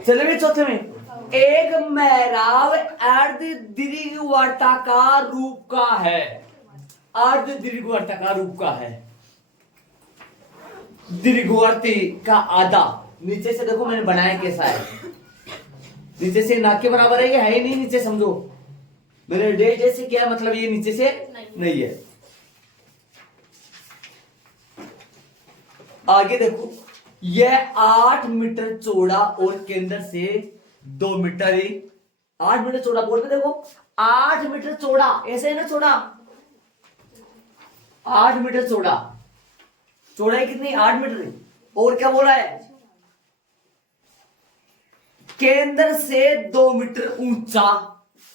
चले भी चौथे में, एक मेहराब अर्ध दीर्घवृत्ताकार रूप का है, अर्ध दीर्घवृत्ताकार रूप का है, दीर्घवर्ती का आधा। नीचे से देखो मैंने बनाया कैसा है, नीचे से नाक के बराबर है, है ही नहीं नीचे, समझो मैंने डे जैसे किया, मतलब ये नीचे से नहीं है। आगे देखो, यह 8 मीटर चौड़ा और केंद्र से 2 मीटर ही, 8 मीटर चौड़ा, बोर्ड पे देखो 8 मीटर चौड़ा, ऐसे है ना चौड़ा, 8 मीटर चौड़ा, चौड़ाई कितनी 8 मीटर। और क्या बोला है, केंद्र से 2 मीटर ऊंचा,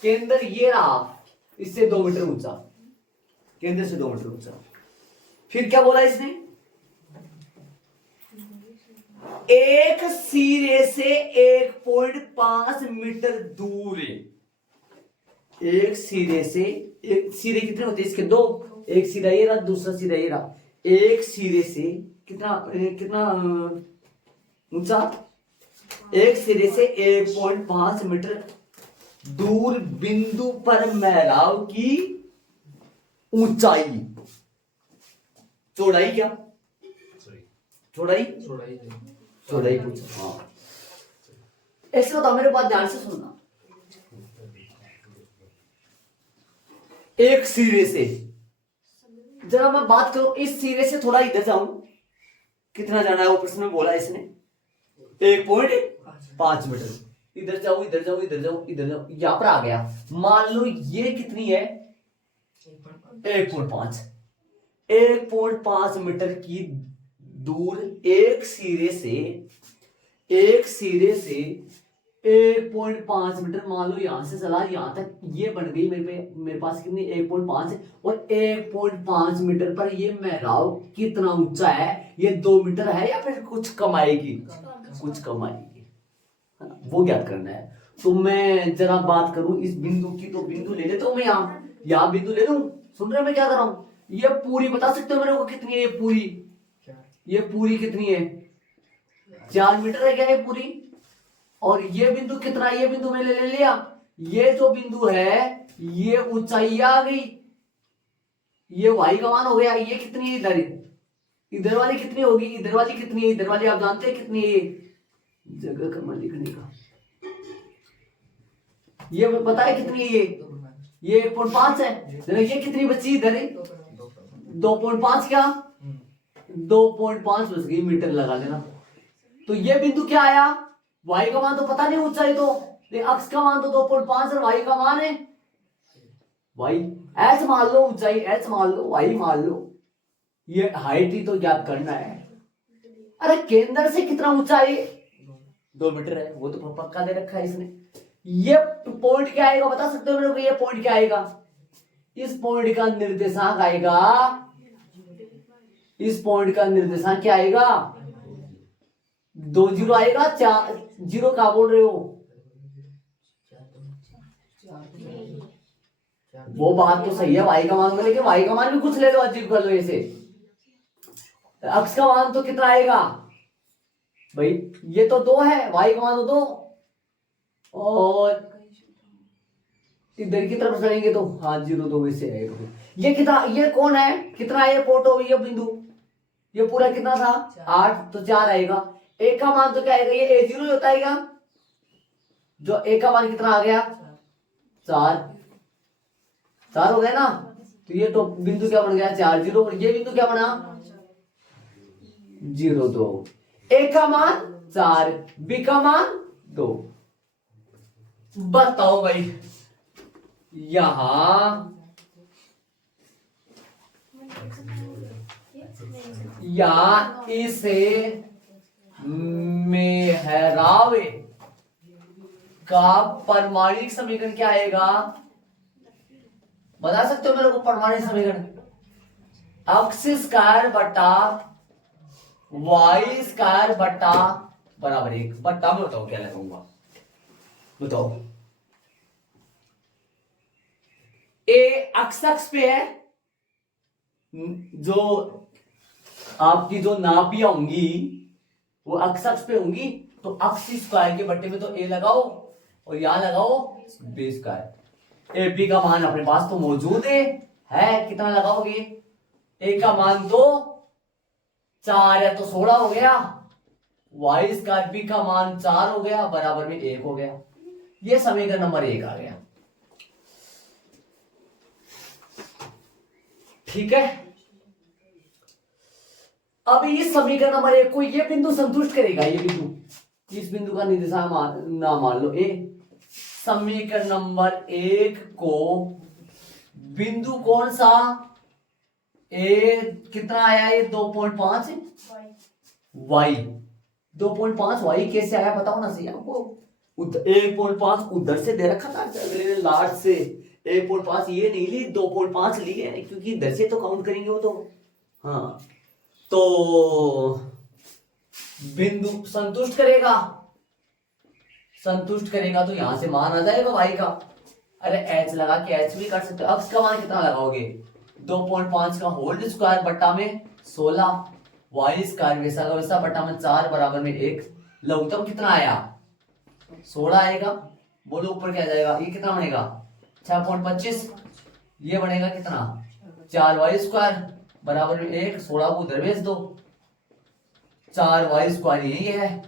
केंद्र ये रहा, इससे 2 मीटर ऊंचा, केंद्र से 2 मीटर ऊंचा। फिर क्या बोला इसने, एक सिरे से 1.5 मीटर दूर, एक सिरे से, एक सिरे कितने होते हैं इसके, 2, एक सिरा ये रहा, दूसरा सिरा ये रहा, एक सिरे से कितना कितना ऊंचा, एक सिरे से 1.5 मीटर दूर बिंदु पर मेहराब की ऊंचाई, चौड़ाई, क्या चौड़ाई, चौड़ाई पूछा। हाँ, ऐसे बताओ, मेरे बात ध्यान से सुनना, एक सिरे से, जरा मैं बात करूं इस सिरे से थोड़ा इधर जाऊं, कितना जाना है वो प्रश्न में बोला इसने, 1.5 मीटर, इधर जाऊं इधर जाऊं इधर जाऊं इधर जाऊं, यहां पर आ गया। मान लो ये कितनी है 1.5, 1.5 मीटर की दूर एक सिरे से 1.5 मीटर, मान लो यहां से चला यहां तक, ये बन गई मेरे पास कितनी 1.5, और 1.5 मीटर पर ये मेहराब कितना ऊंचा है, ये 2 मीटर है या फिर कुछ कम आएगी, कुछ कम आएगी, वो ज्ञात करना है। तो मैं जरा बात करूं इस बिंदु की, तो बिंदु ले लेता हूं मैं, यहां बिंदु ले लूं, सुन रहे मैं क्या कर रहा हूं, ये पूरी बता सकते हो मेरे को कितनी है, ये पूरी कितनी है, 4 मीटर है क्या ये पूरी, और ये बिंदु कितना, ये बिंदु मैंने ले लिया, ये जो बिंदु है ये ऊंचाई आ गई, ये वाई का मान हो गया, ये कितनी है इधर वाली कितनी होगी, इधर वाली कितनी है, इधर वाली आप जानते हैं कितनी है, जगह का मान लिखने का, ये पता है कितनी है, ये 1.5 है, ये कितनी बची इधर है 2.5, क्या 2.5 बच गई, मीटर लगा लेना। तो ये बिंदु क्या आया, वाई का मान तो पता नहीं ऊंचाई, तो अक्ष का मान तो 2.5 और वाई का मान है, वाई एच मान लो, ऊंचाई एच मान लो, वाई मान लो, ये हाइट ही तो ज्ञात करना है। अरे केंद्र से कितना ऊंचा है, 2 मीटर है, वो तो पक्का दे रखा है इसने। ये पॉइंट क्या आएगा बता सकते हो मेरे को, ये पॉइंट क्या आएगा, इस पॉइंट का निर्देशांक आएगा, इस पॉइंट का निर्देशांक क्या आएगा, 2 जीरो आएगा, 4 जीरो का बोल रहे हो, वो बात तो सही है, वाई का मान लेके वाई का मान भी कुछ ले लो, अजीब कर लो ऐसे। अक्ष का मान तो कितना आएगा भाई, ये तो 2 है, वाई का मान तो 2, और इधर की तरफ चलेंगे तो हाँ 0.2 वैसे आएगा। ये कितना, ये कौन है, कितना है ये फोटो, ये बिंदु, ये पूरा कितना था 8, तो 4 आएगा, एक का मान तो क्या आएगा, ये A0 होता है क्या, जो एक का मान कितना आ गया 4 हो गया ना, तो ये तो बिंदु क्या बन गया 4 0, और ये बिंदु क्या बना 0.2, एक का मान 4, बी का मान 2। बताओ भाई, यहां इसे मेहराब का परमाणिक समीकरण क्या आएगा, बता सकते हो मेरे को परमाणु समीकरण, एक्स स्क्वायर बटा वाई स्क्वायर बटा बराबर 1, बट्टा में बताओ क्या लगाऊंगा, बताओ। ए अक्ष पे है, जो आपकी जो नापियां होंगी वो अक्ष पे होंगी, तो अक्स स्क्वायर के बट्टे में तो ए लगाओ और यहां लगाओ बी स्क्वायर। ए बी का मान अपने पास तो मौजूद है कितना लगाओगे? ए का मान तो 4 है तो 16 हो गया, वाई स्क्वायर बी का मान 4 हो गया, बराबर में 1 हो गया। ये समीकरण नंबर 1 आ गया। ठीक है, अब इस समीकरण नंबर 1 को ये बिंदु संतुष्ट करेगा। ये बिंदु, इस बिंदु का निर्देशांक नाम मान लो ए। समीकरण नंबर 1 को बिंदु कौन सा? ए कितना आया? ये 2.5 वाई। 2.5 वाई कैसे आया बताओ ना सही आपको। 1.5 उधर से दे रखा था लास्ट से, 1.5 ये नहीं ली, 2.5 ली है क्योंकि इधर से तो काउंट करेंगे वो तो। हाँ, तो बिंदु संतुष्ट करेगा, संतुष्ट करेगा तो यहां से मान आ जाएगा वाई का। अरे एच लगा के एच भी कर सकते हो। अक्स का मान कितना लगाओगे? 2.5 का होल स्क्वायर बट्टा में 16, वाई स्क्वायर वैसा का वैसा बट्टा में 4 बराबर में 1। लघुत्तम कितना आया? 16 आएगा। बोलो ऊपर क्या जाएगा? ये कितना बनेगा? 6.25। ये बनेगा कितना? 4 वाई स्क्वायर बराबर में 1। 16 को उधर भेज दो, 4 वाई स्क्वायर यही है।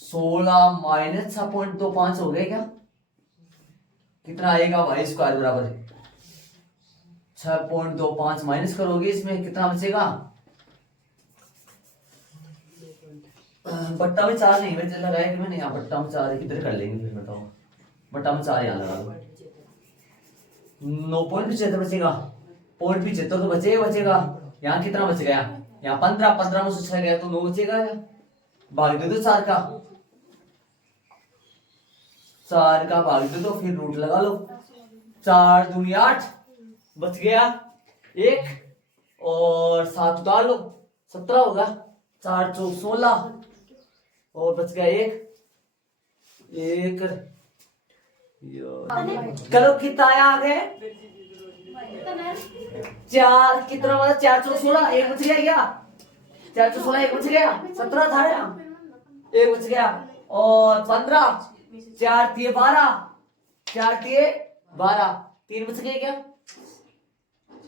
16 माइनस 6.25 हो गया क्या? कितना आएगा? वाई स्क्वायर बराबर 6.25 माइनस करोगे इसमें कितना बचेगा? बट्टा में 4 नहीं बेटे लगाया कि मैंने यहाँ बट्टा में 4 किधर कर लेंगे फिर बताओ। बट्टा में 4 यहाँ लगा दो, 9.75 बचेगा। 0.75 तो बचेगा। यहाँ कितना बच गया? यहाँ 15 में से 6 गया तो 9 बचेगा। भाग दे दो 4 का, 4 का भाग दे दो, फिर रूट लगा लो। 4 दूनी 8 बच गया 1 और 7 उतार लो 17 होगा। 4 चौक 16 और बच गया 1 करो कितना आया आगे? 4 कितना मतलब 4 चौक 16, 1 बच गया क्या? 4 चौक 16 1 बच गया, 17 था ना, 1 बच गया और 15, 4 तिये 12, 4 तिये 12, 3 बच गए क्या?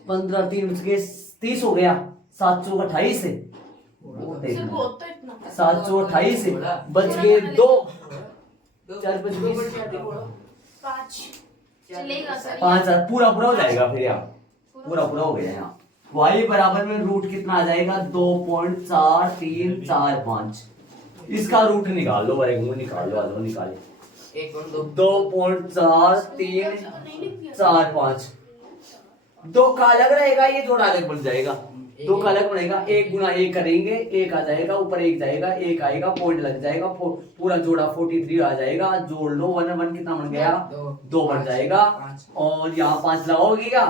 15 3 बच गए 30 हो गया। 7 चौक 28 है, 7 चौक 28 बच गए 2, 4 बच गए 5 पूरा हो जाएगा। फिर यहाँ पूरा हो गया। यहाँ y बराबर में रूट कितना आ जाएगा? 2.4345। इसका रूट निकाल लो, वर्गमूल निकाल लो, आलो निकाले 2.4345। 2 का अलग रहेगा, ये जोड़ा अलग बन जाएगा। 2 का अलग बनेगा, 1 गुना 1 करेंगे, 1 आ जाएगा, ऊपर 1 जाएगा, 1 आएगा, पॉइंट लग जाएगा, पूरा जोड़ा 43 आ जाएगा। जोड़ लो 1 1 कितना बन गया? 2 बन जाएगा। और यहाँ 5 लगाओगे क्या?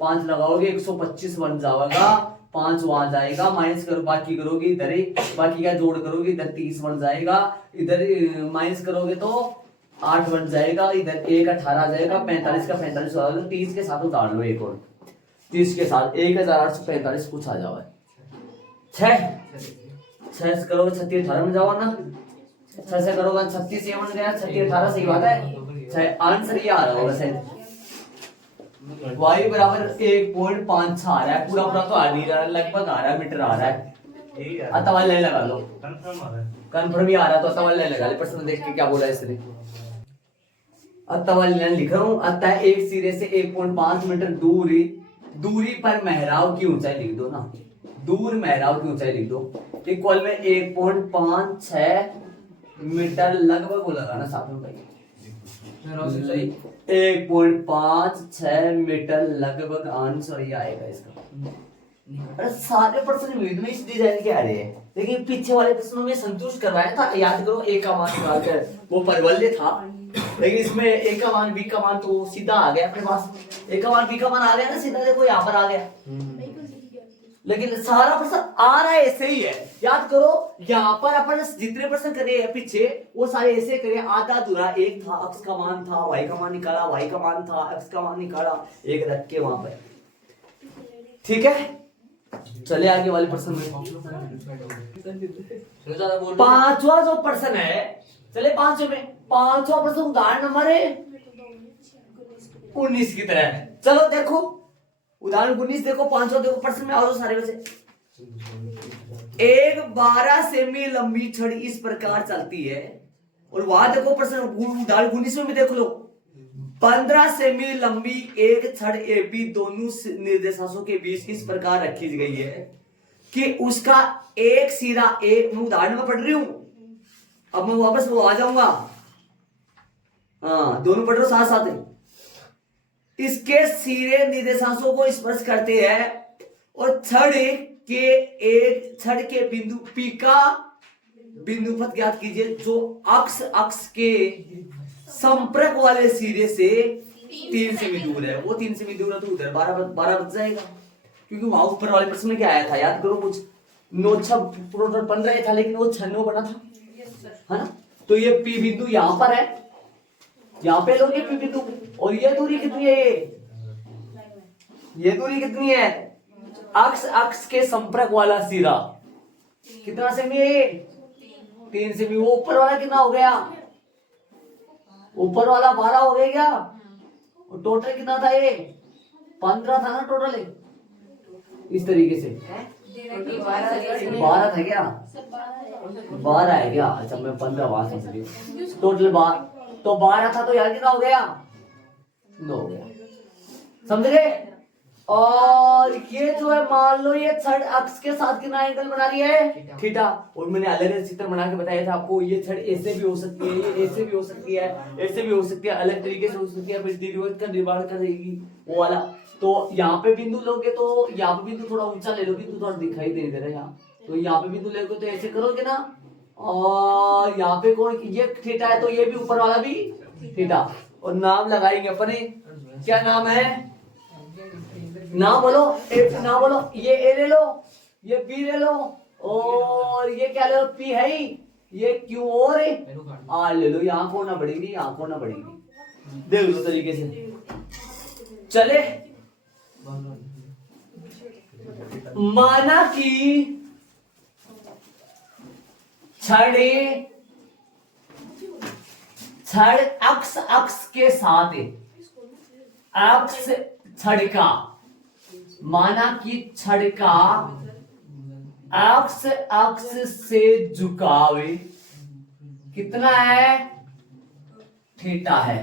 5 लगाओगे 125 बन जाएगा। 5 वहां जाएगा, माइनस करो, बाकी करोगे इधर ही, बाकी का जोड़ करोगे इधर 30 बन जाएगा, इधर माइनस करोगे तो 8 बन जाएगा, इधर 1 18 आ जाएगा, 45 का 45 हो जाएगा। 30 के साथ उतार लो एक और, 30 के साथ 1845 कुछ आ जाओ। 6 से करोगे 36 18 में जाओ ना, 6 से करोगे 36 ये बन गया, 36 18 सही बात है। आंसर ये आ रहा होगा सही। y बराबर 1.5 आ रहा है, पूरा तो आ नहीं रहा, लगभग आ रहा है, मीटर आ रहा है। अतवाल लाइन लगा लो, कंफर्म ही आ रहा तो अतवाल लाइन लगा ले। प्रश्न देख के क्या बोला इसने, अतवाल लाइन लिख रहा हूँ। अतः एक सिरे से 1.5 मीटर दूरी पर मेहराब की ऊंचाई लिख दो ना, दूर मेहराब की ऊंचाई लिख दो। इक्वल में 1.56 मीटर लगभग वो लगाना साथ में भाई, 1.56 मीटर लगभग आंसर ये आएगा इसका। अरे सारे प्रश्न में इस डिजाइन के आ रहे हैं, लेकिन पीछे वाले प्रश्नों में संतुष्ट करवाया था। याद करो ए का मान निकालकर वो परवल्य था, लेकिन इसमें ए का मान बी का मान तो सीधा आ गया अपने पास। ए का मान बी का मान आ गया ना सीधा, देखो यहाँ पर आ गया। लेकिन सारा प्रश्न आ रहा है ऐसे ही है। याद करो यहाँ पर अपन जितने प्रश्न करे हैं पीछे वो सारे ऐसे करे, आधा अधूरा एक था, x का मान था, y का मान निकाला, y का मान था, x का मान निकाला, एक रख के वहां पर। ठीक है, चले आगे वाले प्रश्न में। पांचवा जो प्रश्न है, चले पांचवे में, पांचवा प्रश्न उदाहरण नंबर 19 की तरह है। चलो देखो उदाहरण 19 देखो, पांचवा देखो प्रश्न में, आओ सारे में से। एक 12 सेमी लंबी छड़ी इस प्रकार चलती है, और वहां देखो प्रश्न उदाहरण 19 में भी देख लो, 15 सेमी लंबी एक छड़ एबी दोनों निर्देशांकों के बीच इस प्रकार रखी गई है कि उसका एक सिरा, एक मैं उदाहरण में पढ़ रही हूं, अब मैं वापस वो आ जाऊंगा, हाँ दोनों पढ़ रहे हो साथ साथ। इसके सिरे निर्देशांकों को स्पर्श करते हैं और छड़ के बिंदु P का बिंदुपथ ज्ञात कीजिए जो अक्ष के संपर्क वाले सिरे से 3 सेमी दूर है। वो 3 सेमी दूर है तो उधर 12 बच जाएगा, क्योंकि वहां ऊपर वाले प्रश्न में क्या आया था याद करो, कुछ 9 6 टोटल 15 था, लेकिन वो 96 बना था, है ना। तो ये P बिंदु यहाँ पर है, यहाँ पे लोगे P बिंदु, और ये दूरी कितनी है, ये दूरी कितनी है, अक्ष के संपर्क वाला सिरा कितना सेमी है, 3 सेमी। वो ऊपर वाला कितना हो गया, ऊपर वाला 12 हो गया क्या, और टोटल कितना था, ये 15 था ना टोटल, इस तरीके से 12 था क्या, 12 है क्या, अच्छा मैं 15 वहां समझ लिया, टोटल 12, तो 12 था तो यार कितना हो गया, 9 हो गया, समझ गए। और ये जो है मान लो ये छड़ अक्ष के साथ कितना एंगल बना रही है, थीटा, और मैंने अलग अलग चित्र बना के बताया था आपको, ये छड़ ऐसे भी हो सकती है, ये ऐसे भी हो सकती है, ऐसे भी हो सकती है, अलग तरीके से हो सकती है, फिर दीर्घवृत्त का निर्माण करेगी वो वाला। तो यहाँ पे बिंदु लोगे तो यहाँ पे बिंदु थोड़ा ऊंचा ले लो, बिंदु थोड़ा दिखाई नहीं दे रहा है यहाँ, तो यहाँ पे बिंदु लेगे तो ऐसे करोगे ना, और यहाँ पे कौन, ये थीटा है तो ये भी ऊपर वाला भी थीटा, और नाम लगाएंगे अपने, क्या नाम है, ना बोलो ना बोलो, ये ए ले लो, ये बी ले लो, और ये क्या ले लो, पी है ही, ये क्यू और आर ले लो, यहाँ को ना बढ़ेगी, यहाँ को ना बढ़ेगी, देख लो तरीके से। चले माना कि छड़ अक्ष के साथ, अक्ष छड़ का, माना कि छड़ का अक्ष से झुकाव कितना है, थीटा है।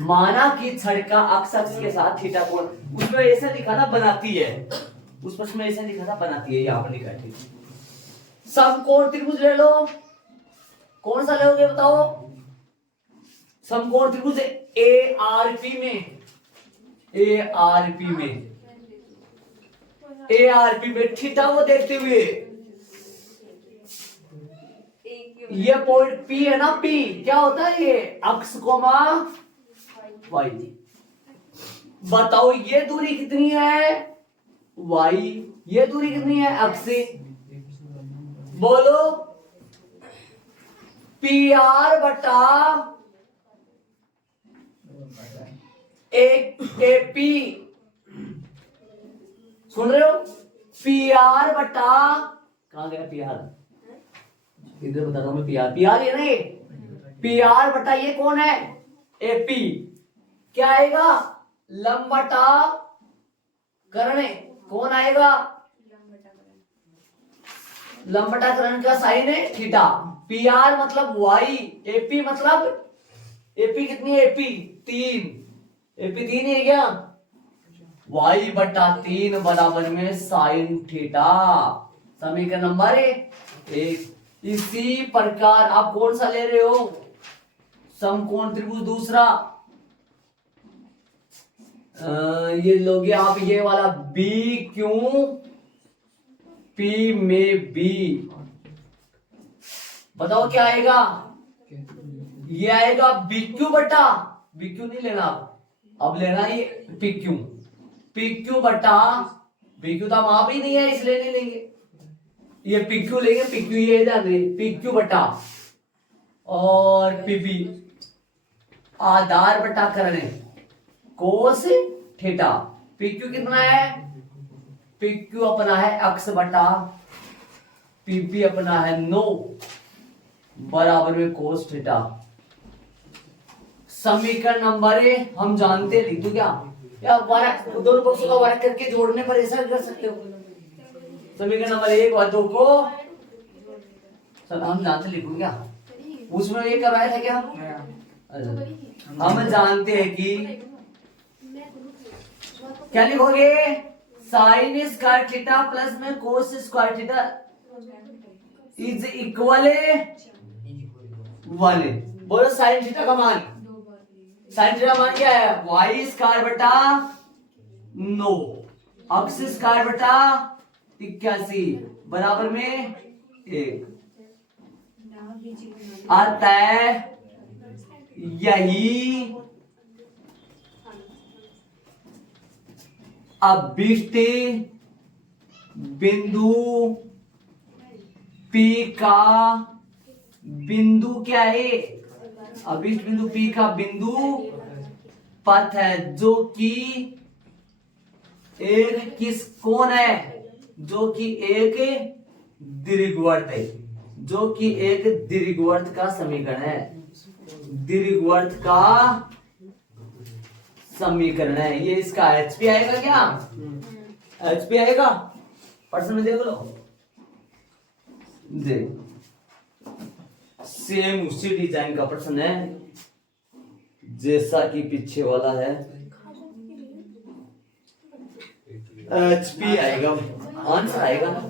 माना कि छड़ का अक्ष के साथ थीटा कोण, उसमें ऐसा लिखा था बनाती है, उस प्रश्न में ऐसा लिखा था बनाती है, यहाँ पर लिखा है। समकोण त्रिभुज ले लो, कौन सा लोगे बताओ, समकोण त्रिभुज ARP में, ARP में थीटा को देखते हुए, ये पॉइंट P है ना, P क्या होता है, ये अक्ष कोमा वाई। बताओ ये दूरी कितनी है, वाई, ये दूरी कितनी है अक्ष से, बोलो, PR बटा AP, सुन रहे हो, PR बटा, कहां गया PR, इधर बता रहा हूं मैं, PR ये नहीं, PR बटा ये कौन है, AP, क्या आएगा, लंब बटा कर्ण, कौन आएगा, लंब बटा कर्ण का साइन है थीटा, PR मतलब Y, AP मतलब, AP कितनी है, AP 3 है क्या, Y बटा 3 बराबर में साइन थीटा, समीकरण नंबर 1। इसी प्रकार आप कौन सा ले रहे हो, समकोण त्रिभुज दूसरा, ये लोगे आप ये वाला BQ, P में B, बताओ क्या आएगा, ये आएगा BQ बटा, BQ नहीं लेना अब लेना ये PQ बटा, PQ तो हम आप ही नहीं है इसलिए नहीं लेंगे, ये PQ लेंगे, PQ ये ध्यान दे, PQ बटा और PB आधार बटा कर्ण कोस थीटा। PQ कितना है पी क्यू अपना है x बटा पी पी अपना है 9 बराबर में कोस थीटा। समीकरण नंबर ए हम जानते, लिख दो क्या, या वर्ग दोनों पक्षों का वर्ग करके जोड़ने पर ऐसा कर सकते हो। समीकरण नंबर 1 और 2 को सब हम जानते, लिखूं क्या, उसमें ये कराया था क्या हम जानते हैं कि क्या लिखोगे, साइन स्क्वायर थीटा प्लस में cos square theta is equal 1। बोलो साइन थीटा का मान, साइन थीटा मान क्या है, वाई स्क्वायर बटा 9 एक्स स्क्वायर बटा 81 बराबर में 1। अतः यही अभिष्ट बिंदु P का बिंदु क्या है, अभिष्ट बिंदु P का बिंदु पथ है, जो कि एक किस कोण है, जो कि एक दीर्घवृत्त है, जो कि एक दीर्घवृत्त का समीकरण है, दीर्घवृत्त का समीकरण है। ये इसका एच पी आएगा क्या, एच पी आएगा, प्रश्न में देख लो, देख सेम उसी डिजाइन का प्रश्न है जैसा कि पीछे वाला है, एच पी आएगा, आंसर आएगा ना,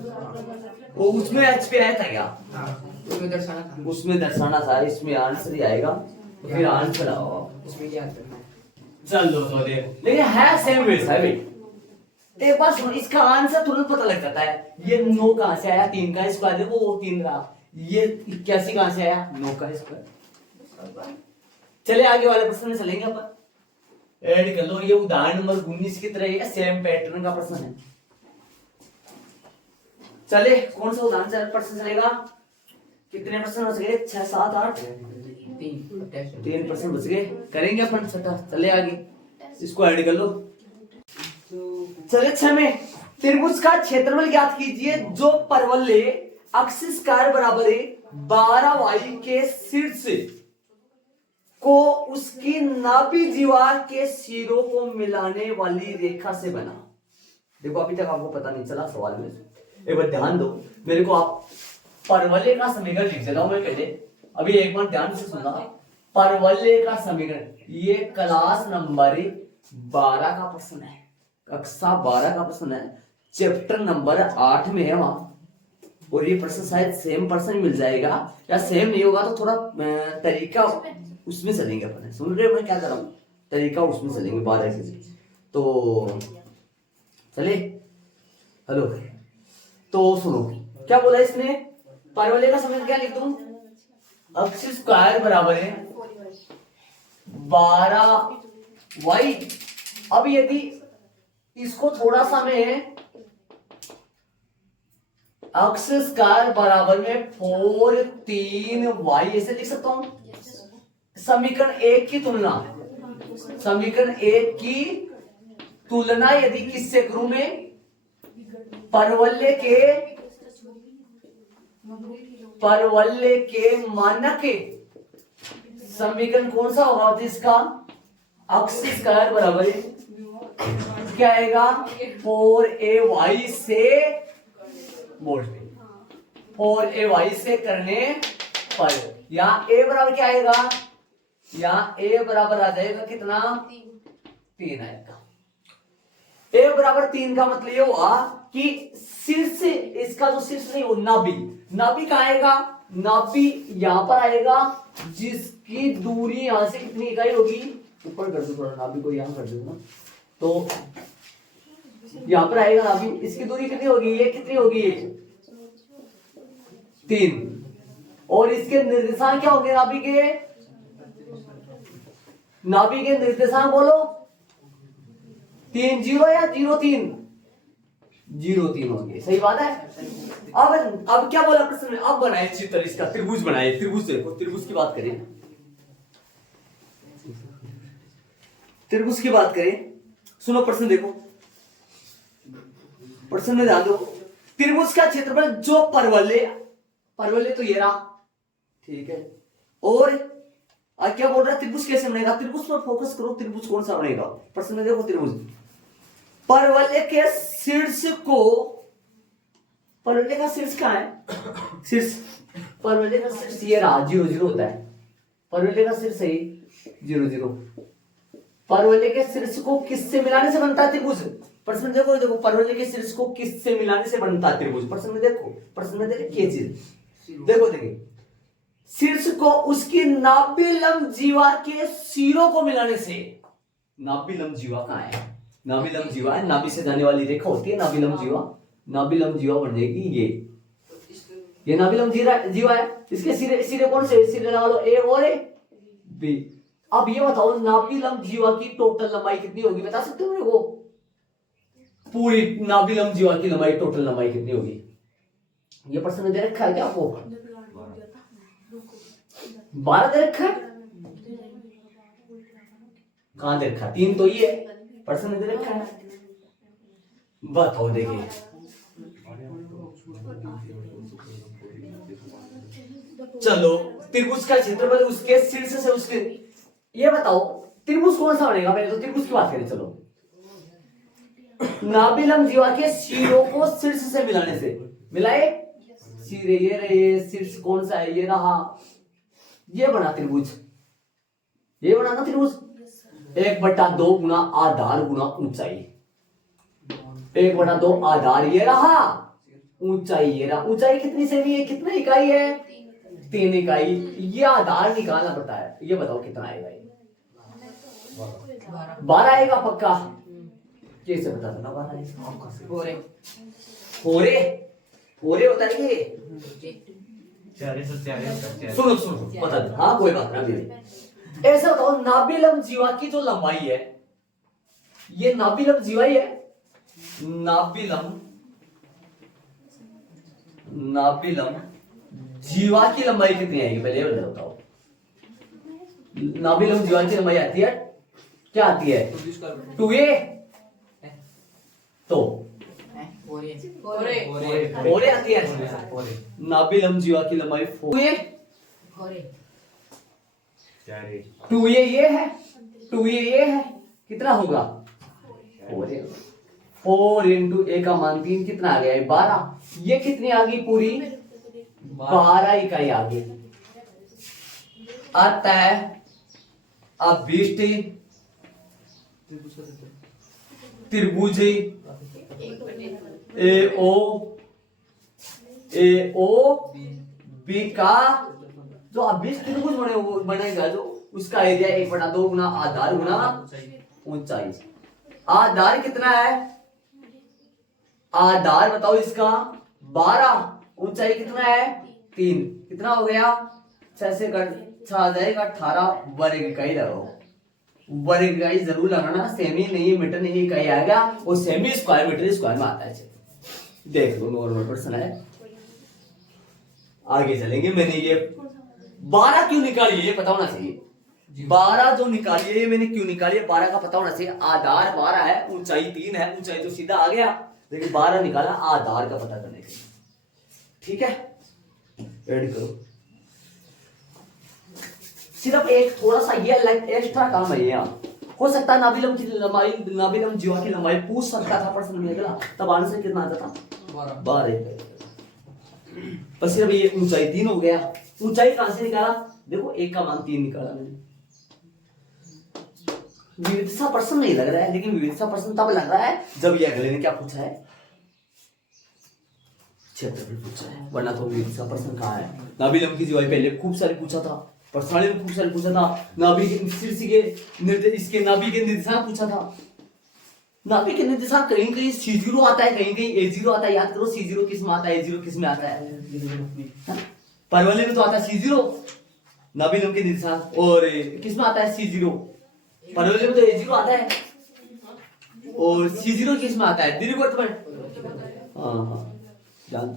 वो उसमें एच पी आया था क्या, उसमें दर्शाना था, इसमें आंसर ही आएगा, तो फिर आंसर आओ उसमें क्या करना है, चलो तो दे, लेकिन है सेम वैसा है भाई। एक बार सुनो, इसका आंसर तुरंत पता लग जाता है, ये 9 कहां से आया, 3 का स्क्वायर देखो, वो 3 रहा, ये 81 कहां से आया, 9 का स्क्वायर। चले आगे वाले प्रश्न में चलेंगे अपन, ऐड कर लो, ये उदाहरण नंबर 19 की तरह है, सेम पैटर्न का प्रश्न है। चले कौन सा उदाहरण प्रश्न चलेगा, कितने प्रश्न बच गए, 6 7 8 3 प्रश्न बच गए, करेंगे अपन छठा। चले आगे, इसको ऐड कर लो। चले 6 में, त्रिभुज का क्षेत्रफल ज्ञात कीजिए जो परवलय अक्ष स्क्वायर बराबर है 12 वाई के शीर्ष को उसकी नाभि दीवार के सिरों को मिलाने वाली रेखा से बना। देखो अभी तक आपको पता नहीं चला सवाल में, एक बार ध्यान दो मेरे को, आप परवलय का समीकरण लिख देता हूं मैं पहले, अभी एक बार ध्यान से सुनना, परवलय का समीकरण, ये क्लास नंबर 12 का प्रश्न है, कक्षा 12 का प्रश्न है, चैप्टर नंबर 8 में है वहां, और ये प्रश्न शायद सेम प्रश्न मिल जाएगा, या सेम नहीं होगा तो थोड़ा तरीका उसमें चलेंगे अपन, सुन रहे हो मैं क्या कर रहा हूँ, तरीका उसमें चलेंगे 12 से, तो चले, हेलो, तो सुनो क्या बोला इसने, परवलय का समीकरण क्या लिख दूं, अक्ष स्क्वायर बराबर है 12 वाई। अब यदि इसको थोड़ा सा मैं अक्ष स्क्वायर बराबर में 4 3 वाई ऐसे लिख सकता हूं, समीकरण 1 की तुलना, समीकरण 1 की तुलना यदि किससे करूं मैं, परवलय के मानक समीकरण कौन सा होगा, जिसका अक्ष स्क्वायर बराबर क्या आएगा, 4ay से मोड़, 4ay से करने पर यहाँ a बराबर क्या आएगा, यहाँ a बराबर आ जाएगा कितना, 3 आएगा। a बराबर 3 का मतलब ये हुआ कि शीर्ष, इसका जो शीर्ष नहीं हो, नाभि, नाभि कहाँ आएगा, नाभि यहां पर आएगा, जिसकी दूरी यहां से कितनी इकाई होगी, ऊपर कर दो थोड़ा, नाभि को यहां कर दो ना, तो यहां पर आएगा नाभि, इसकी दूरी कितनी होगी, ये कितनी होगी, 3, और इसके निर्देशांक क्या होंगे, नाभि के निर्देशांक बोलो, 3 0 या 0 3, 0 3 होंगे, सही बात है। अब क्या बोला प्रश्न में, अब बनाए चित्र, इसका त्रिभुज बनाए, त्रिभुज देखो, त्रिभुज की बात करें, त्रिभुज की बात करें, सुनो प्रश्न देखो, प्रश्न में ध्यान दो, त्रिभुज का क्षेत्रफल जो परवलय, परवलय तो ये रहा, ठीक है, और क्या बोल रहा है, त्रिभुज कैसे बनेगा, त्रिभुज पर फोकस करो, त्रिभुज कौन सा बनेगा। प्रश्न में देखो, त्रिभुज परवलय के शीर्ष को, परवलय का शीर्ष कहां है, शीर्ष, परवलय का शीर्ष ये रहा, 0 0 होता है, परवलय का शीर्ष है 0 0। परवलय के शीर्ष को किससे मिलाने से बनता है त्रिभुज। प्रश्न में देखो, देखो परवलय के शीर्ष को किससे मिलाने से बनता है त्रिभुज। प्रश्न में देखो, प्रश्न में देखो क्या चीज, देखो देखिए, शीर्ष को उसकी नाभि लंब जीवा के सिरों को मिलाने से, नाभि लंब जीवा कहां है, नाभि लंब जीवा है, नाभि से जाने वाली रेखा होती है नाभि लंब जीवा, नाभि लंब जीवा बन जाएगी ये नाभि लंब जीवा है, इसके सिरे, सिरे कौन से, सिरे लगा लो, ए और ए बी। अब ये बताओ नाभि लंब जीवा की टोटल लंबाई कितनी होगी, बता सकते हो मेरे को, पूरी नाभि लंब जीवा की लंबाई, टोटल लंबाई कितनी होगी। ये प्रश्न में दे रखा है क्या आपको, 12 दे रखा है, कहां दे रखा, 3 तो ये प्रश्न में दे रखा है, बताओ देखिए, चलो त्रिभुज का क्षेत्रफल उसके शीर्ष से उसके, ये बताओ त्रिभुज कौन सा बनेगा, पहले तो त्रिभुज की बात करें, चलो नाभि लंब जीवा के सिरों को शीर्ष से मिलाने से, मिलाए सिरे, ये रहे, शीर्ष कौन सा है, ये रहा, ये बना त्रिभुज, ये बना ना त्रिभुज, 1/2 गुना आधार गुना ऊंचाई, 1/2 आधार ये रहा, ऊंचाई ये रहा, ऊंचाई कितनी सेमी है, कितनी इकाई है, 3 इकाई, ये आधार निकालना पड़ता है, ये बताओ कितना आएगा, 12 आएगा पक्का, कैसे बता देना 12 आएगा, होरे होता है ये, सुनो सुनो बता दे, हाँ कोई बात नहीं, ऐसा बताओ नाभि लंब जीवा की जो लंबाई है, ये नाभि लंब जीवा ही है, नाभि लंब जीवा की लंबाई कितनी आएगी, पहले ये बताओ, नाभि लंब जीवा की लंबाई आती है, क्या आती है, 2a, तो ओरे आती है, नाभि लंब जीवा की लंबाई 2a ये है, 2a ये है, कितना होगा 4 इंटू a का मान 3, कितना आ गया है 12, ये कितनी आ गई पूरी 12 इकाई आ गई, आता है अब 20 त्रिभुज AO B का जो अब 20 त्रिभुज बनेगा, जो उसका एरिया 1/2 गुना आधार गुना ऊंचाई, आधार कितना है, आधार बताओ इसका 12, ऊंचाई कितना है 3, कितना हो गया 6 से 6 आ जाएगा 18 वर्ग इकाई लगाओ, वर्ग इकाई जरूर लगाना, सेमी नहीं मीटर नहीं इकाई आएगा, वो सेमी स्क्वायर मीटर स्क्वायर में आता है। देख लो नॉर्मल प्रश्न है, आगे चलेंगे। मैंने ये 12 क्यों निकाली है ये पता होना चाहिए, 12 जो निकाली है ये मैंने क्यों निकाली है, 12 का पता होना चाहिए। आधार 12 है, ऊंचाई 3 है, ऊंचाई तो सीधा आ गया, लेकिन 12 निकाला आधार का पता करने के लिए, ठीक है। ऐड करो, सिर्फ एक थोड़ा सा ये एक्स्ट्रा काम है, यहाँ हो सकता है नाभि लंब की लंबाई, नाभि लंब जीवा की लंबाई पूछ सकता था प्रश्न में, तब आंसर कितना आता था 12। बस सिर्फ ये ऊंचाई 3 हो गया, ऊंचाई कहां से निकाला, देखो 1 का मान 3 निकाला मैंने। विविधता प्रश्न नहीं लग रहा है, लेकिन विविधता प्रश्न तब लग रहा है जब ये अगले ने क्या पूछा है, क्षेत्रफल पूछा है, वरना तो विविधता प्रश्न कहाँ है। नाभि लंब की जीवा पहले खूब सारे पूछा था, प्रश्नावली में खूब सारे पूछा था, नाभि के शीर्ष के निर्देश, इसके नाभि के निर्देशांक पूछा था। नाभि के निर्देशांक कहीं कहीं C0 आता है, कहीं कहीं A0 आता है, याद करो C0 किस में आता है, A0 किस में आता है, परवलय में तो आता है C0 नाभि लंब के निर्देशांक, और किस में आता है C0, परवलय में तो A0 आता है, और C0 किस में आता है, दीर्घवृत्त में। हाँ जान,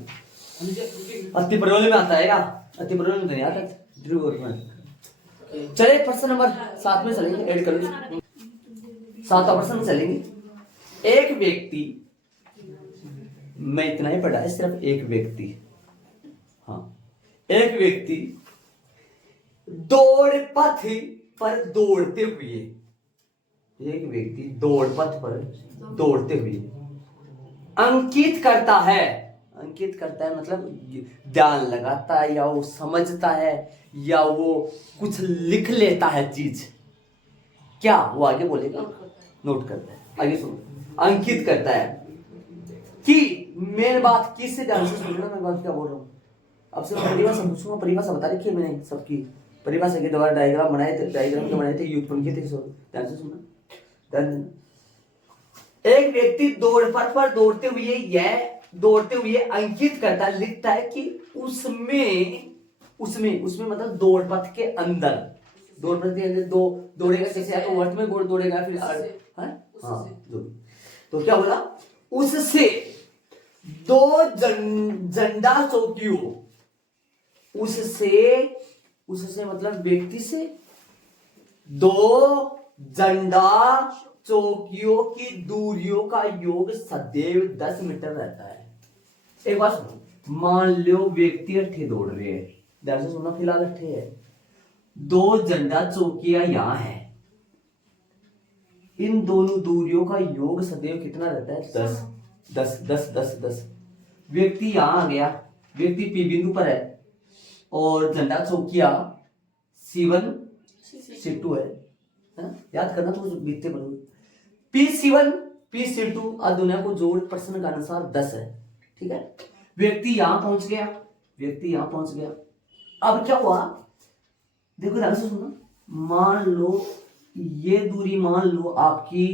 अति परवलय में आता है क्या, अति परवलय में नहीं आता, दीर्घवृत्त में। चलिए प्रश्न नंबर 7 में चलेंगे, ऐड कर लीजिए, 7वां प्रश्न में चलेंगे। एक व्यक्ति मैं इतना ही पढ़ा है, सिर्फ एक व्यक्ति, हाँ एक व्यक्ति दौड़ पथ पर दौड़ते हुए, एक व्यक्ति दौड़ पथ पर दौड़ते हुए अंकित करता है, अंकित करता है मतलब ध्यान लगाता है या वो समझता है या वो कुछ लिख लेता है चीज, क्या वो आगे बोलेगा, नोट करता है, आगे सुनो, अंकित करता है कि मेरी बात किससे ध्यान से सुनना, मैं बात क्या बोल रहा हूँ। अब से परिभाषा पूछूंगा, परिभाषा बता रखी है मैंने सबकी, परिभाषा के द्वारा डायग्राम बनाए थे, डायग्राम के बनाए थे, व्युत्पन्न किए थे, ध्यान से सुनना, ध्यान देना। एक व्यक्ति दौड़ पथ पर दौड़ते हुए यह दौड़ते हुए अंकित करता, लिखता है कि उसमें उसमें उसमें मतलब दौड़ पथ के अंदर, दौड़ पथ के अंदर दो दौड़ेगा कैसे, तो वर्त में गोड़ दौड़ेगा, फिर हाँ तो क्या बोला, उससे दो झंडा चौकियों, उससे मतलब व्यक्ति से दो झंडा चौकियों की दूरियों का योग सदैव 10 मीटर रहता है। एक बात सुनो, मान लो व्यक्ति अट्ठे दौड़ रहे हैं, ध्यान से सुनना, फिलहाल अट्ठे है, दो झंडा चौकियां यहां है, इन दोनों दूरियों का योग सदैव कितना रहता है, 10 10 10 10 10। व्यक्ति यहां आ गया, व्यक्ति पी बिंदु पर है और झंडा चौकिया C1 C2 है ना, याद करना तो बीतते बनो, P C1 P C2 और दुनिया को जोड़ प्रश्न का अनुसार 10 है, ठीक है। व्यक्ति यहां पहुंच गया, व्यक्ति यहां पहुंच गया, अब क्या हुआ, देखो ध्यान से सुनना, मान लो ये दूरी मान लो आपकी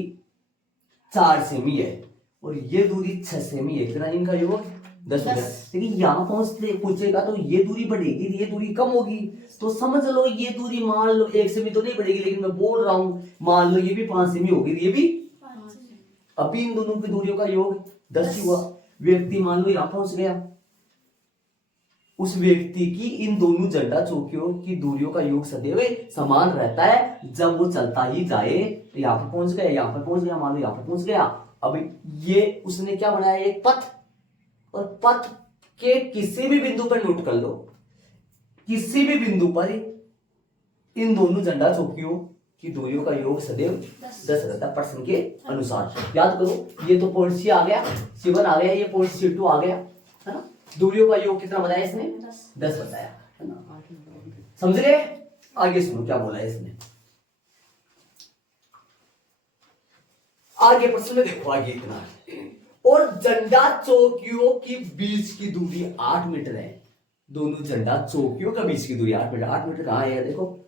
4 सेमी है और ये दूरी 6 सेमी है, कितना इनका योग 10 हो गया, लेकिन यहां पहुंचते पूछेगा तो ये दूरी बढ़ेगी, ये दूरी कम होगी, तो समझ लो ये दूरी मान लो 1 सेमी तो नहीं बढ़ेगी, लेकिन मैं बोल रहा हूं मान लो ये भी 5 सेमी होगी, ये भी, अभी इन दोनों की दूरियों का योग 10 ही हुआ। व्यक्ति मान लो यहां पहुंच गया, उस व्यक्ति की इन दोनों झंडा चौकियों की दूरियों का योग सदैव समान रहता है, जब वो चलता ही जाए, तो यहां पर पहुंच गया, यहां पर पहुंच गया, मान लो यहां पर पहुंच गया, अब ये उसने क्या बनाया, एक पथ, और पथ के किसी भी बिंदु पर नोट कर लो, किसी भी बिंदु पर इन दोनों झंडा चौकियों की दूरियों का योग सदैव 10 रहता है प्रश्न के अनुसार। याद करो, ये तो पॉइंट C आ गया, C1 आ गया, ये पॉइंट C2 आ गया, है ना, दूरियों का योग कितना बताया इसने, 10 बताया, है ना, समझ गए। आगे सुनो क्या बोला है इसने, आगे प्रश्न में देखो, आगे इतना, और झंडा चौकियों की बीच की दूरी 8 मीटर है, दोनों झंडा चौकियों का बीच की दूरी 8 मीटर, 8 मीटर कहां है, देखो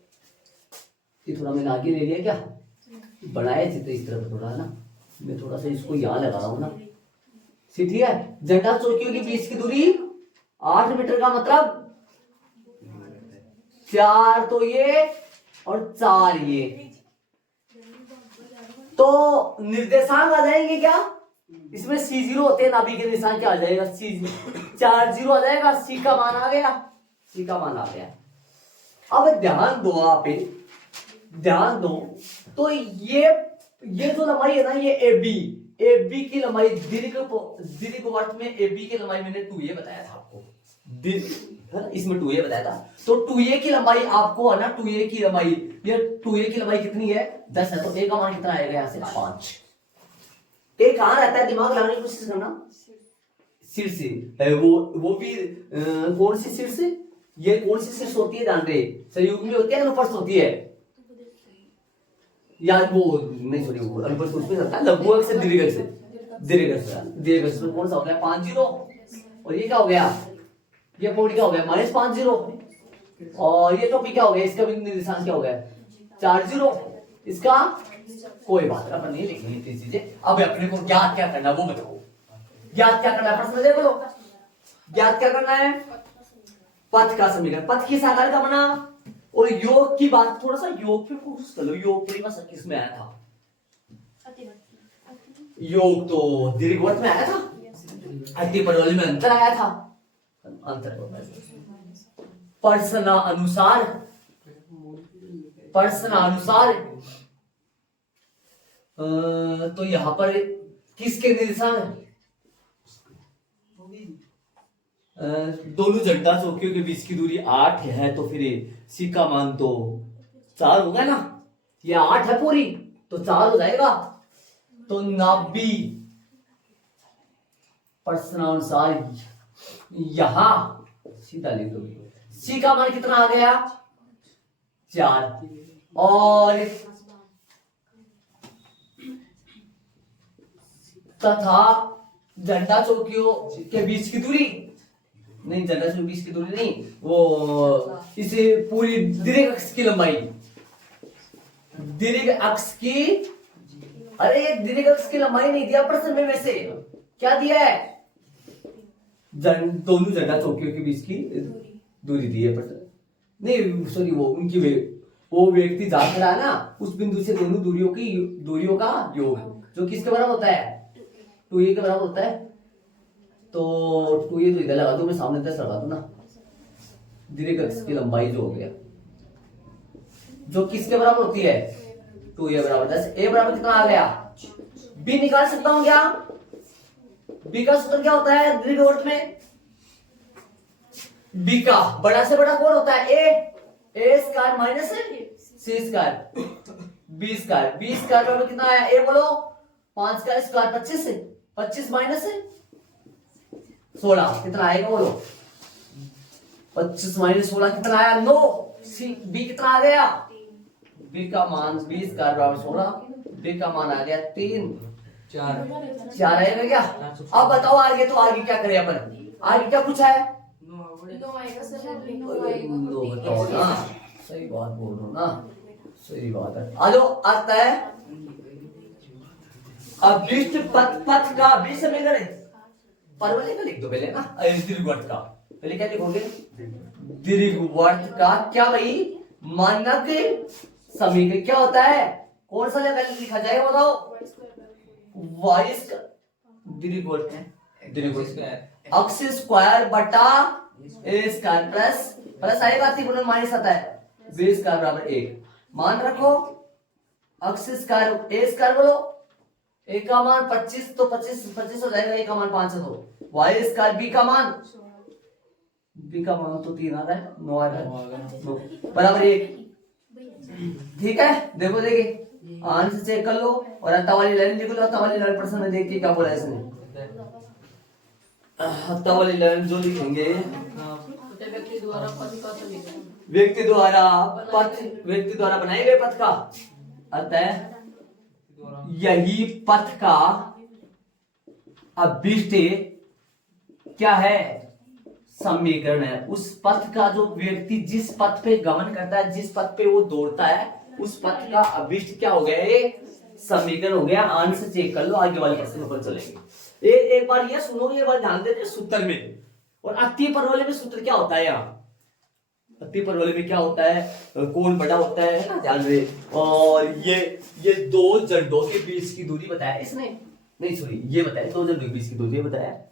ये थोड़ा मैंने आगे ले लिया, क्या बनाया चित्र इस तरफ थोड़ा, है ना, मैं थोड़ा सा इसको यहां लगा रहा हूं ना, ठीक है। झंडा चौकियों के बीच की दूरी 8 मीटर का मतलब 4 तो ये और 4 ये, तो निर्देशांक आ जाएंगे क्या, इसमें C0 होते हैं, नाभि के निशान क्या आ जाएगा, C4 0 आ जाएगा, C का मान आ गया, C का मान आ गया। अब ध्यान दो, आप ध्यान दो, तो ये जो लंबाई है ना, ये AB की लंबाई, दीर्घवृत्त में AB की लंबाई मैंने 2a बताया था आपको, इसमें 2a बताया था, तो 2a की लंबाई आपको है ना, 2a की लंबाई, ये 2a की लंबाई कितनी है, 10 है, तो a का मान कितना आएगा, यहां से 5। a कहां रहता है, दिमाग लगाने की कोशिश करना, सिर से, वो भी कौन सी सिर से, ये कौन सी सिर होती है, ध्यान दे, संयुग्म में होती है, अनुप्रस्थ होती है, या वो नहीं, सॉरी, वो अनुप्रस्थ उसमें रहता है, लघु अक्ष से दीर्घ अक्ष से, दीर्घ अक्ष में कौन सा हो गया, 5 0, और ये क्या हो गया, ये पॉइंट क्या हो गया, -5 0, और ये टॉपिक क्या हो गया, इसका बिंदु निर्देशांक क्या हो गया, 4 0, इसका कोई बात अपन नहीं लिखेंगे इतनी चीजें। अब अपने को ज्ञात क्या करना वो बताओ, ज्ञात क्या करना है, प्रश्न देख लो, ज्ञात क्या करना है, पथ का समीकरण, पथ किस आकार का बना, और योग की बात, थोड़ा सा योग पे फोकस कर लो, योग परिभाषा किसमें आया था, योग तो दीर्घवृत्त में आया था, अति परवलय में अंतर आया था, अंतर प्रश्नानुसार तो यहां पर किसके निर्देशांक है, दोनों जड्डा चौकियों के बीच की दूरी 8 है, तो फिर सी का मान तो 4 होगा ना। ये 8 है पूरी, तो 4 हो जाएगा। तो 90 प्रश्नानुसार यहां सीधा लिख दो। सी का मान कितना आ गया? 4। और तथा झंडा चौकियों के बीच की दूरी नहीं, झंडा चौकियों के बीच की दूरी नहीं, वो इसे पूरी दीर्घ अक्ष की लंबाई, दीर्घ अक्ष की, अरे ये दीर्घ अक्ष की लंबाई नहीं दिया प्रश्न में, वैसे क्या दिया है? दोनों झंडा चौकियों के बीच की दूरी दी है प्रश्न नहीं, सॉरी, वो उनकी वो व्यक्ति जा रहा है ना, उस बिंदु से दोनों दूरियों का योग, जो किसके बराबर होता है? 2a के बराबर होता है। तो 2a तो इधर लगा दो, मैं सामने 10 लगा दूं ना। दीर्घ अक्ष की लंबाई जो हो गया, जो किसके बराबर होती है? 2a बराबर 10। a बराबर कितना आ गया? b निकाल सकता हूं क्या? b का सूत्र क्या होता है दीर्घवृत्त में? b का बड़ा से बड़ा कौन होता है? a square minus c square, b square. b square बराबर कितना आया? a बोलो। 5 का स्क्वायर 25 है, 25 माइनस 16 कितना आएगा बोलो? 25 माइनस 16 कितना आया? 9। b कितना आ गया? b का मान 20 स्क्वायर बराबर 16, b का मान आ गया 3 4 आएगा क्या? अब बताओ आगे, तो आगे क्या करें अपन? आगे क्या पूछा है? बताओ ना, सही बात बोल रहा हूं ना, सही बात है। आलो आता है अभिष्ट पथ का भी समीकरण, परवलय का लिख दो पहले ना, दीर्घवृत्त का पहले क्या लिखोगे? दीर्घवृत्त का क्या भाई? मानक समीकरण क्या होता है? कौन सा लेवल लिखा जाएगा बताओ? वाई दीर्घवृत्त है, दीर्घवृत्त अक्ष स्क्वायर बटा ए स्क्वायर प्लस आएगा, त्रिगुणन माइनस आता है, बी स्क्वायर बराबर 1। मान रखो अक्ष स्क्वायर ए स्क्वायर बोलो, ए का मान 25, तो 25 हो जाएगा, ए का मान 5 है, तो वाई स्क्वायर बी का मान तो 3 आ रहा है, 9 आ रहा है, बराबर 1। ठीक है, देखो देखिए आंसर चेक कर लो और अत्ता वाली लाइन लिख लो। अत्ता वाली लाइन प्रश्न में देख के क्या बोला इसने, अत्ता वाली लाइन जो लिखेंगे, व्यक्ति द्वारा बनाए गए पथ का, अतः यही पथ का अभिष्ट क्या है? समीकरण है। उस पथ का जो व्यक्ति जिस पथ पे गमन करता है, जिस पथ पे वो दौड़ता है, उस पथ का अभिष्ट क्या हो गया? ये समीकरण हो गया। आंसर चेक कर लो, आगे वाले प्रश्न पर चलेंगे। एक बार ये सुनो, ये बात ध्यान देते सूत्र में, और अति परवलय में सूत्र क्या होता है? यहाँ अति परवलय में क्या होता है? कौन बड़ा होता है ना, ध्यान दे। और ये दो जड़ों के बीच की दूरी बताया इसने, नहीं सॉरी, ये बताया दो जड़ों के बीच की दूरी बताया है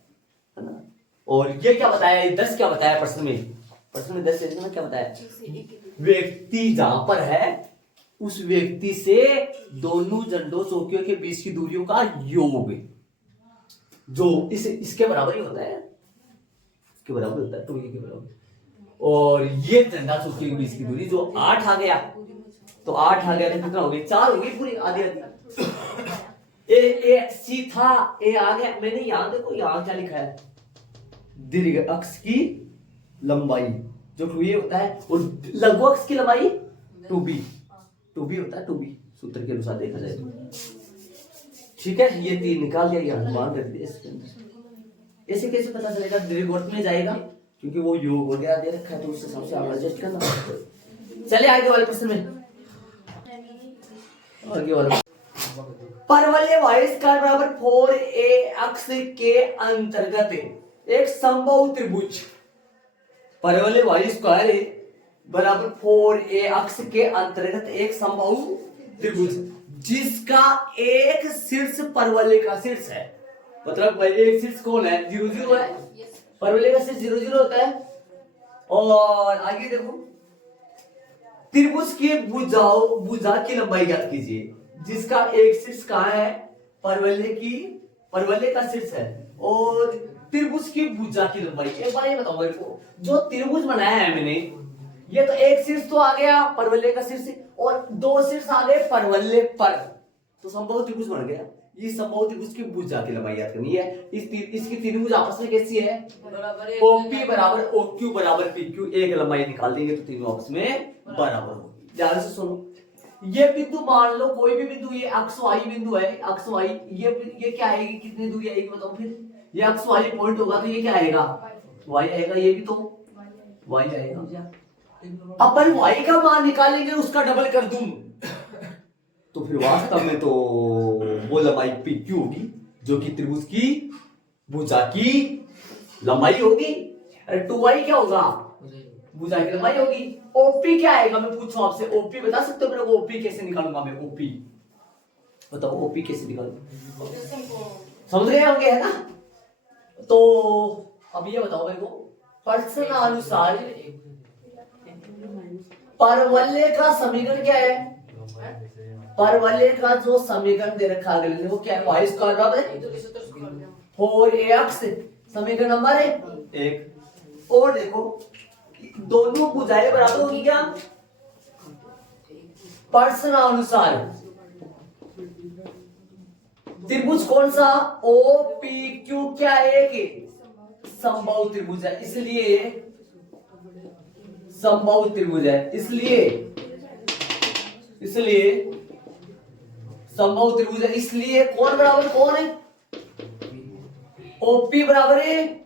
ना। और ये क्या बताया? 10 क्या बताया प्रश्न में? 10 में क्या बताया? व्यक्ति जहां पर है उस व्यक्ति से दोनों जड़ों चौकियों के बीच की दूरियों का योग, जो इसके बराबर ही होता है, इसके बराबर होता है, तो ये के बराबर। और ये झंडा चौकी के बीच की दूरी जो 8 आ गया, तो 8 आ गया तो कितना हो गई? 4 हो गई पूरी, आधी आधी। ए सी था, ए आ गया। मैंने यहां देखो, यहां क्या लिखा है? दीर्घ अक्ष की लंबाई जो 2a होता है, और लघु अक्ष की लंबाई 2b होता है, 2b सूत्र के अनुसार देखा जाए तो। ठीक है, ये 3 निकाल दिया, यहां मान कर दिया इसके अंदर। ऐसे कैसे पता चलेगा? दीर्घवृत्त में जाएगा, क्योंकि वो योग वगैरह दे रखा है, तो उससे सबसे आगे एडजस्ट करना पड़ेगा। चले आगे वाले प्रश्न में, आगे वाला परवलय वाई स्क्वायर बराबर 4a अक्ष के अंतर्गत एक समबाहु त्रिभुज, परवलय वाई स्क्वायर बराबर 4a अक्ष के अंतर्गत एक समबाहु त्रिभुज जिसका एक शीर्ष परवलय का शीर्ष है। मतलब एक शीर्ष कौन है? 0 0 है, परवलय का शीर्ष 0 0 होता है। और आगे देखो, त्रिभुज की भुजा की लंबाई ज्ञात कीजिए, जिसका एक शीर्ष कहां है? परवलय का शीर्ष है, और त्रिभुज की भुजा की लंबाई। एक बार ये बताओ मेरे को, जो त्रिभुज बनाया है मैंने, ये तो एक शीर्ष तो आ गया परवलय का शीर्ष, और दो शीर्ष आ गए परवलय पर, तो समबाहु त्रिभुज बन गया। ये समबाहु त्रिभुज की भुजा की लंबाई याद करनी है। इसकी तीन भुज आपस में कैसी है? OP बराबर OQ बराबर PQ, एक लंबाई निकाल देंगे तो तीनों आपस में बराबर होगी। ध्यान से सुनो, ये बिंदु मान लो, कोई भी बिंदु, ये अक्ष वाई बिंदु है, अक्ष वाई, ये क्या आएगी, कितनी दूरी आएगी बताओ फिर? ये अक्ष वाई पॉइंट होगा तो ये क्या आएगा? वाई आएगा, ये भी तो वाई आएगा। अपन वाई का मान निकालेंगे, उसका डबल कर दूं तो फिर वास्तव में तो वो लंबाई PQ होगी, जो कि त्रिभुज की भुजा की लंबाई होगी। अरे 2y क्या होगा? भुजा की लंबाई होगी। OP क्या आएगा? मैं पूछूं आपसे, OP बता सकते हो मेरे को? OP कैसे निकालूंगा मैं? OP बताओ, OP कैसे निकालूं? समझ गए होंगे, है ना? तो अब ये बताओ मेरे को, प्रश्नानुसार परवलय का समीकरण क्या है? परवलय का जो समीकरण दे रखा है वो क्या है? वाई स्क्वायर बराबर 4ax, समीकरण नंबर 1। और देखो, दोनों भुजाएं बराबर होगी क्या? प्रश्नानुसार त्रिभुज कौन सा? OPQ क्या है? एक समबाहु त्रिभुज है, इसलिए समबाहु त्रिभुज है, इसलिए समबाहु त्रिभुज है, इसलिए कौन बराबर कौन है? OP बराबर है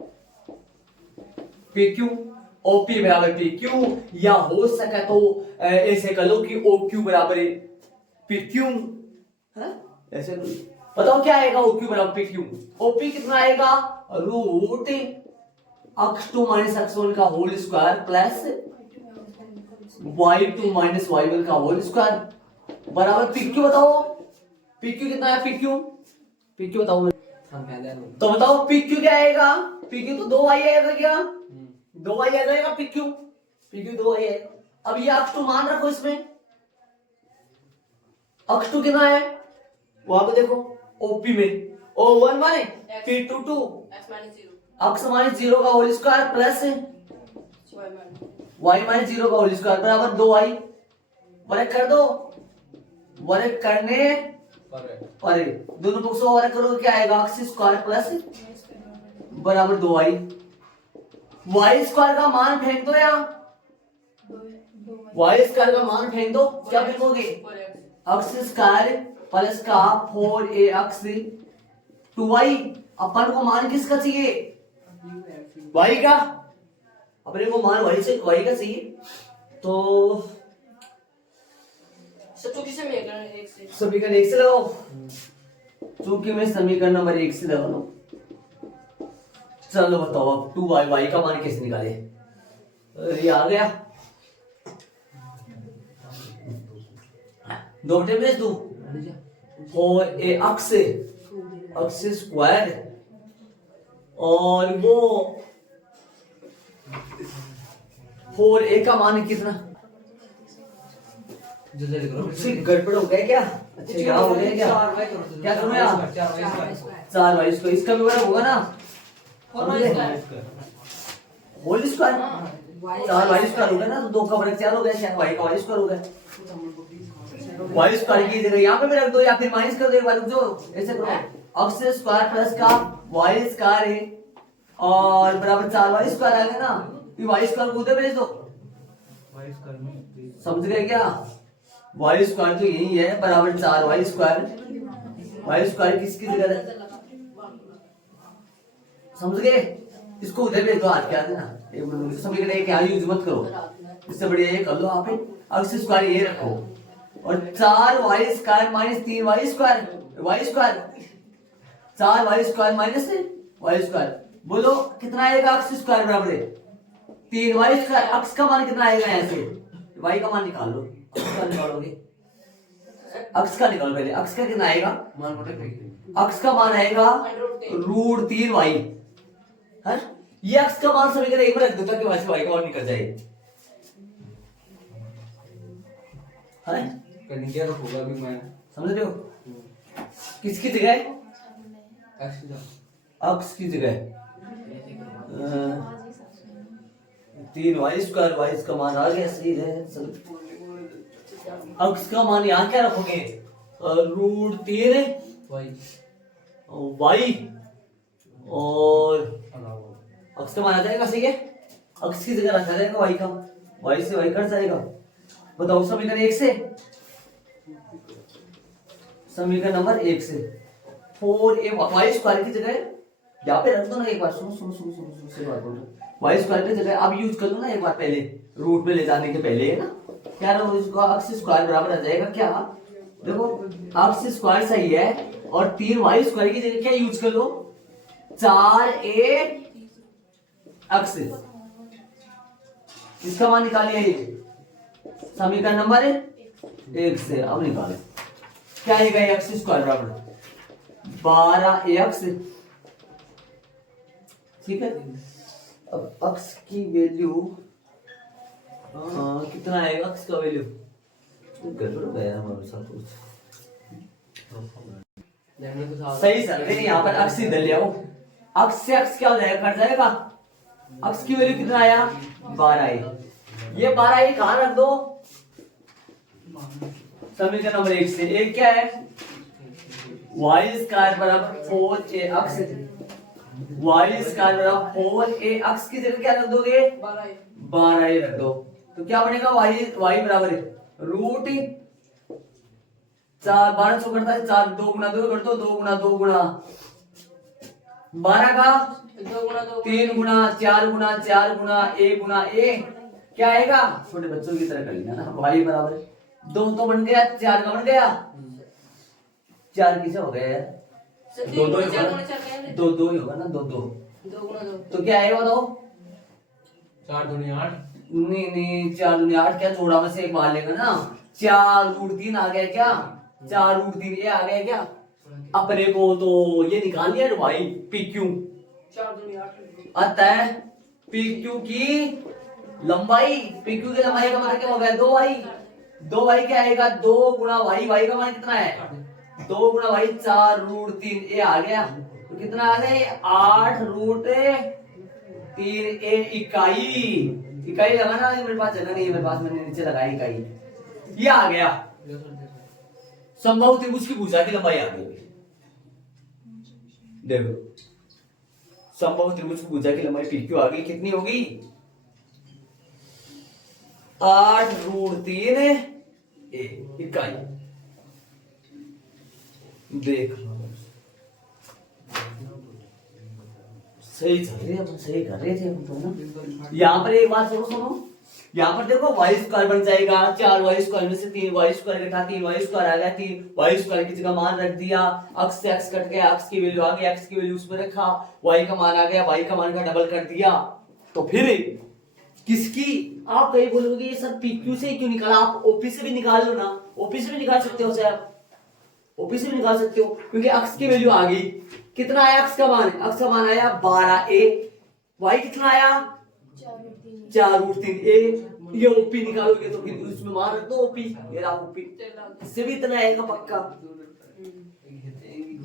PQ। OP बराबर PQ, या हो सके तो ऐसे कर लो कि OQ बराबर है PQ, ऐसे बताओ क्या आएगा? OQ बराबर PQ। OP कितना आएगा? रूट x2 माइनस x1 का whole square plus y2 minus y1 का होल स्क्वायर बराबर PQ। बताओ PQ कितना है? PQ बताओ तो बताओ PQ क्या आएगा? PQ तो 2y आएगा क्या? 2y आ जाएगा PQ 2y आएगा। अब ये x2 मान रखो, इसमें x2 कितना है? वहां पे देखो OP में O1 माने P2 2 x माइनस 0 का whole square plus y minus 0 का होल स्क्वायर बराबर 2y। वर्ग कर दो, वर्ग करने पर दोनों पक्षों का वर्ग करो, क्या आएगा? x स्क्वायर प्लस बराबर 2y। y स्क्वायर का मान फेंक दो, या y स्क्वायर का मान फेंक दो, क्या फेंकोगे? x स्क्वायर प्लस का 4ax 2y। अपन को मान किसका चाहिए? y का। अपने को मान y का चाहिए, तो समीकरण 1 से लगाओ, क्योंकि मैं समीकरण नंबर 1 से लगा लो। चलो बताओ अब 2y का मान कैसे निकाले? ये आ गया, दो बटे में दो 4ax स्क्वायर, और वो 4a का मान कितना? गड़बड़ हो गया क्या? अच्छा क्या हो गया? क्या करूं यार? 4y स्क्वायर, इसका भी बड़ा होगा ना होल स्क्वायर। 4y स्क्वायर हो गया ना, तो 2 का वर्ग 4 हो गया, शायद y का y स्क्वायर हो गया। y स्क्वायर की जगह यहाँ पे भी रख दो, या फिर माइनस कर दो एक बार, रुक जाओ, ऐसे करो x स्क्वायर प्लस का y स्क्वायर है और बराबर 4y स्क्वायर आ गया ना, ये y स्क्वायर को उधर भेज दो। समझ गए क्या? y स्क्वायर तो यही है, बराबर 4y स्क्वायर। y स्क्वायर किसकी जगह है? समझ गए? इसको उधर भेज दो, हाथ क्या देना, एक मिनट समीकरण क्या यूज मत करो, इससे बढ़िया ये कर लो आप, x स्क्वायर ये रखो और 4y square minus 3y square, y square 4y square minus y square, बोलो कितना आएगा? x स्क्वायर बराबर है 3y स्क्वायर। x का मान कितना आएगा? यहाँ से y का मान निकाल लो, x का निकालोगे, x का निकालो पहले, x का कितना आएगा? x का मान आएगा रूट 3y है। ये x का मान समीकरण एक में रख दो ताकि वहां से y का मान निकल जाए, है क्या रखूंगा अभी मैं, समझ रहे हो? किसकी जगह? x की जगह 3 वाई स्क्वायर, वाई का मान आ गया, सही है। अक्स का मान यहाँ क्या रखोगे, √3 वाई, और अक्स का मान आ जाएगा, सही है। अक्स की जगह रखा जाएगा वाई का, वाई से वाई कट जाएगा। बताओ समीकरण 1 से, समीकरण नंबर 1 से 4a वाई स्क्वायर की जगह यहाँ पे रख दो ना एक बार, सुनो सुनो सुनो सुनो सुनो से बात बोल रहा हूँ। वाई स्क्वायर की जगह अब यूज कर लो ना एक बार, पहले रूट में ले जाने के पहले, है ना। क्या ना इसका अक्स स्क्वायर बराबर आ जाएगा क्या, देखो अक्स स्क्वायर सही है, और 3 वाई स्क्वायर की जगह क्या यूज कर लो, 4a अक्स, इसका मान निकालिए ये समीकरण नंबर 1 से। अब निकाले क्या आएगा, एक्स स्क्वायर बराबर 12ax, ठीक है। अब अक्स की वैल्यू कितना आएगा, अक्स का वैल्यू गड़बड़ हो गया हमारे साथ कुछ, सही चल रही है यहाँ पर। अक्स इधर ले आओ, अक्स से अक्स क्या हो जाएगा, कट जाएगा। अक्स की वैल्यू कितना आया, 12a, ये 12a कहाँ रख दो, समीकरण नंबर 1 से। एक क्या है, वाई स्क्वायर बराबर 4a अक्स, वाई स्क्वायर बराबर 4a अक्स की जगह क्या रख दोगे, 12a रख दो। तो क्या बनेगा, वाई बराबर √4, 12 सौ करता है 4, 2 गुना 2 कर दो, 2 गुना 2 गुना 12 का 3 गुना 4 गुना 4 गुना a गुना a, क्या आएगा, छोटे बच्चों की तरह कर लेना ना। वाई बराबर 2 तो बन गया, 4 का बन गया, 4 किसे हो गया यार, 2 2 ही होगा ना, 2 2 ही होगा ना, 2 2 तो क्या आएगा बताओ, 4 दूनी 8, नहीं नहीं 4 दूनी 8, क्या जोड़ा में से एक बार लेगा ना, 4√3 आ गया क्या, 4√3 ये आ गया क्या। अपने को तो ये निकाल लिया भाई, PQ अतः PQ की लंबाई, PQ की लंबाई का मान क्या हो गया, 2y, 2y क्या आएगा, 2 गुना y, y का मान कितना है, 2 गुना y, 4√3 ये आ गया, तो कितना आ गया, 8√3 इकाई लगाना, मेरे पास जगह नहीं है, मेरे पास मैंने नीचे लगाई इकाई, ये आ गया। समबाहु त्रिभुज की भुजा की लंबाई आ गई, देखो समबाहु त्रिभुज की भुजा की लंबाई PQ आ गई, कितनी होगी, 8√3 इकाई। देख सही चल रही है, अपन सही कर रहे थे अपन तो ना। यहाँ पर एक बात सुनो, यहाँ पर देखो वाई स्क्वायर बन जाएगा, 4 वाई स्क्वायर में से 3 वाई स्क्वायर कटा, 3 वाई स्क्वायर आ गया, 3 वाई स्क्वायर की जगह मान रख दिया, अक्स से अक्स कट गया, अक्स की वैल्यू आ गई, अक्स की वैल्यू उसमें रखा, वाई का मान आ गया, वाई का मान का डबल कर दिया। तो फिर किसकी, आप कहीं बोलोगे ये सर PQ से क्यों निकाला, आप OP से भी निकाल लो ना, OP से भी निकाल सकते हो, चाहे OP से भी निकाल सकते हो, क्योंकि अक्स की वैल्यू आ गई, कितना आया अक्स का मान, अक्स का मान आया 12a, वाई कितना आया 4√3a, ये OP निकालोगे तो फिर उसमें मान रख दो OP, ये रहा OP, इससे भी इतना आएगा पक्का।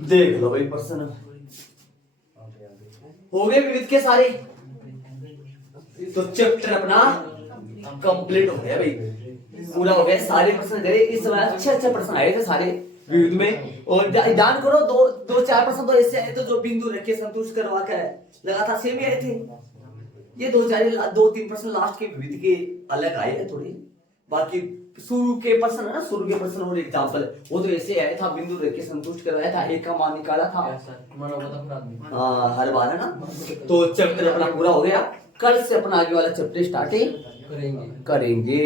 देख लो भाई प्रश्न हो गए विविध के सारे, तो चैप्टर अपना कंप्लीट हो गया भाई, पूरा हो गया, सारे प्रश्न करे इस समय, अच्छे अच्छे प्रश्न आए थे सारे विविध में, और ध्यान करो 2-4 प्रश्न तो ऐसे आए थे जो बिंदु रख के संतुष्ट करवा कर लगा था, सेम ही आए थे। ये 2-3 प्रश्न लास्ट के विविध के अलग आए हैं थोड़ी, बाकी शुरू के प्रश्न है ना, शुरू के प्रश्न और एग्जाम्पल वो तो ऐसे आया था, बिंदु रख के संतुष्ट करवाया था, एक का मान निकाला था, हर बार है ना। तो चैप्टर अपना पूरा हो गया, कल से अपना आगे वाला चैप्टर स्टार्ट करेंगे।